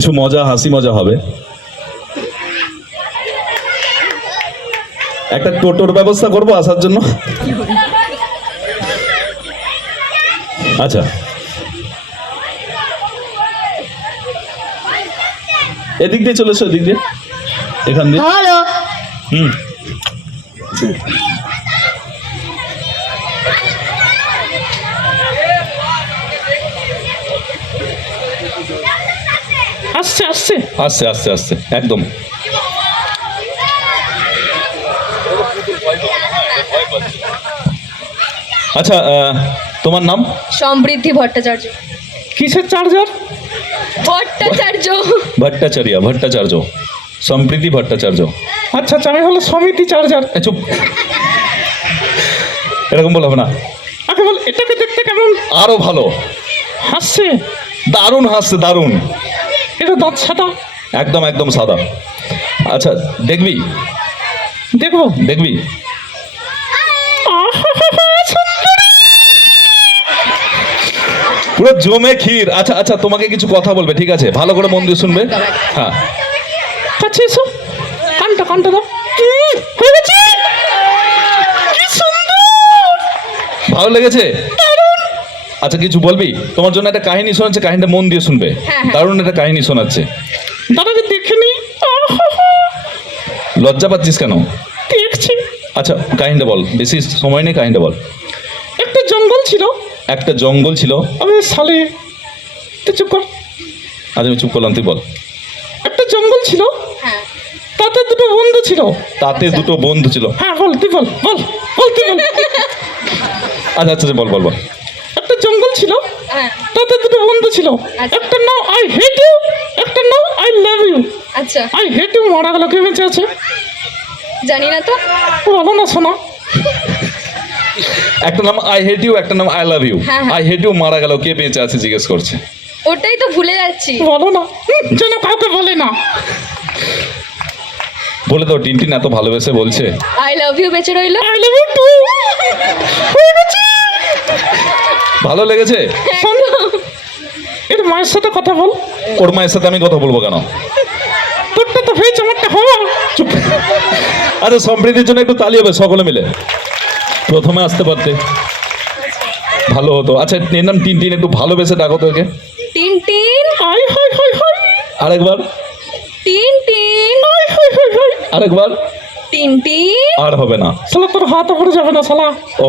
কিছু মজা হাসি মজা হবে। একটা টোটোর ব্যবস্থা করব আসার জন্য। আচ্ছা, এদিক দিয়ে চলে এসো, এদিক দিয়ে, এখান দিয়ে। হ্যালো, হুম, আসছে আসছে আস্তে আস্তে আস্তে, একদম। আচ্ছা, তোমার নাম? সমৃদ্ধি ভট্টাচার্য। কিসের চার্জার? ভট্টাচার্য। ভট্টাচার্য, সম্প্রীতি ভট্টাচার্য। আচ্ছা আচ্ছা, আমি হলো সমিতি চার্জার। চুপ, এরকম বলা হবে না। আগে বল, এটাকে দেখতে কেমন? আরো ভালো, হাসছে, দারুণ হাসছে, দারুণ। এটা দাঁত সাদা। একদম একদম সাদা। আচ্ছা, দেখবি দেখবো। দেখবি পুরো জমে ক্ষীর। আচ্ছা আচ্ছা, তোমাকে কিছু কথা বলবে, ঠিক আছে? ভালো করে মন দিয়ে শুনবে। হ্যাঁ, কাছে এসো, কানটা কানটা দাও। হয়ে গেছে, কি সুন্দর, ভালো লেগেছে? আচ্ছা, কিছু বলবি? তোমার জন্য একটা কাহিনী শোনাচ্ছে, কাহিনীটা মন দিয়ে শুনবে। হ্যাঁ। দারুণ একটা কাহিনী শোনাচ্ছে। দাদাকে দেখেনি। লজ্জা পাচ্ছিস কেন? দেখছি। আচ্ছা, কাহিনীটা বল, বেশি সময় নেই, কাহিনীটা বল। একটা জঙ্গল ছিল। একটা জঙ্গল ছিল। আবে সালে, তুই চুপ কর। আজ আমি চুপ করলাম, তুই বল। একটা জঙ্গল ছিল, হ্যাঁ, তাতে দুটো বন্ধু ছিল। তাতে দুটো বন্ধু ছিল। হ্যাঁ বল, তুই বল বল বল, তুই বল। আচ্ছা আচ্ছা, বল বল বল। একটা জঙ্গল ছিল, হ্যাঁ, তাতে দুটো বন্ধু ছিল। আচ্ছা। একটা নাম আই হেট ইউ, একটা নাম আই লাভ ইউ। আচ্ছা, আই হেট ইউ মারা গেল, কে বেঁচে আছে? জানি না তো। বলো না শোনা। একটা নাম আই হেট ইউ, একটা নাম আই লাভ ইউ। হ্যাঁ, হ্যাঁ। আই হেট ইউ মারা গেল, কে বেঁচে আছে জিজ্ঞেস করছে। ওটাই তো ভুলে যাচ্ছি। বলো না, যেন কাউকে বলে না। বলে দাও, টিনটিন এত ভালোবেসে বলছে। আই লাভ ইউ বেঁচে রইলো। I love you too. হয়ে গেছে। ভালো লেগেছে? শোনো, এর মায়ের সাথে কথা বল। ওর মায়ের সাথে আমি কথা বলবো কেন? তোরটা তো হয়েছে, আমারটা হওয়া। চুপ। আচ্ছা, সম্প্রীতির জন্য একটু তালি হবে সকলে মিলে। প্রথমে আসতে পারতে ভালো হতো। আচ্ছা, এর নাম টিনটিন, একটু ভালোবেসে ডাকো তো একে। টিন টিন, আই হাই হাই হাই, আরেকবার, টিন টিন, আই হাই হাই হাই। আরেকবার। টিন টিন। আর হবে না। শালা তোর হাত উপরে যাবে না শালা। ও,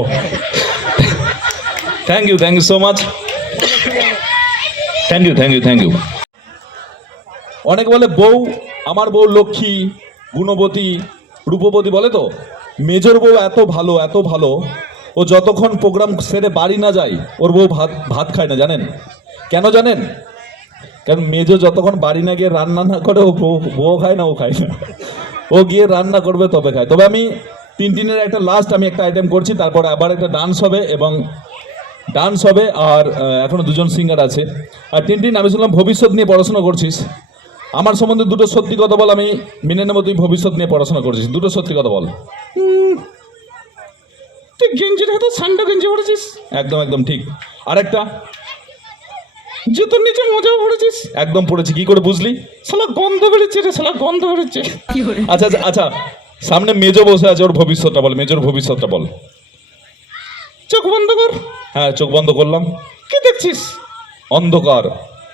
thank you so much. Thank you. অনেক বলে বউ, আমার বউ লক্ষ্মী, গুণবতী, রূপবতী বলে তো। মেজর বউ এত ভালো, এত ভালো, ও যতক্ষণ প্রোগ্রাম সেরে বাড়ি না যায় ওর বউ ভাত খায় না, জানেন কেন? জানেন? কারণ মেজো যতক্ষণ বাড়ি না গিয়ে রান্না না করে ও বউ খায় না, ও খায় না। ও গিয়ে রান্না করবে তবে খায়। তবে আমি টিনটিনের একটা লাস্ট আমি একটা আইটেম করছি, তারপরে আবার একটা ডান্স হবে, এবং ডান্স হবে, আর এখনো দুজন সিঙ্গার আছে। আর টিনটিন, আমি শুনলাম ভবিষ্যৎ নিয়ে পড়াশোনা করছিস। আমার সম্বন্ধে দুটো সত্যি কথা বল, আমি মেনে নেবো তুই ভবিষ্যৎ নিয়ে পড়াশোনা করছিস। দুটো সত্যি কথা বল। তুই গেঞ্জির হাতে সান্ডা গেঞ্জি পড়েছিস। একদম একদম ঠিক। আরেকটা, জুতোর নিচে মোজাও পড়েছিস। একদম পড়েছি। কি করে বুঝলি? শালা গন্ধ বেরোচ্ছে রে, শালা গন্ধ বেরোচ্ছে। আচ্ছা আচ্ছা আচ্ছা, সামনে মেজো বসে আছে, ওর ভবিষ্যৎটা বল, মেজোর ভবিষ্যৎটা বল। চোখ বন্ধ কর। হ্যাঁ, চোখ বন্ধ করলাম। কি দেখছিস? অন্ধকার।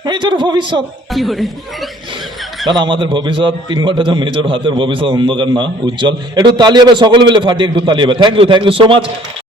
মেজর ভবিষ্যৎ। কারণ আমাদের ভবিষ্যৎ 3 ঘন্টা, যে মেজর হাতের ভবিষ্যৎ অন্ধকার না, উজ্জ্বল। একটু তালি হবে সকলে মিলে, ফাটিয়ে একটু তালি হবে। Thank you so much.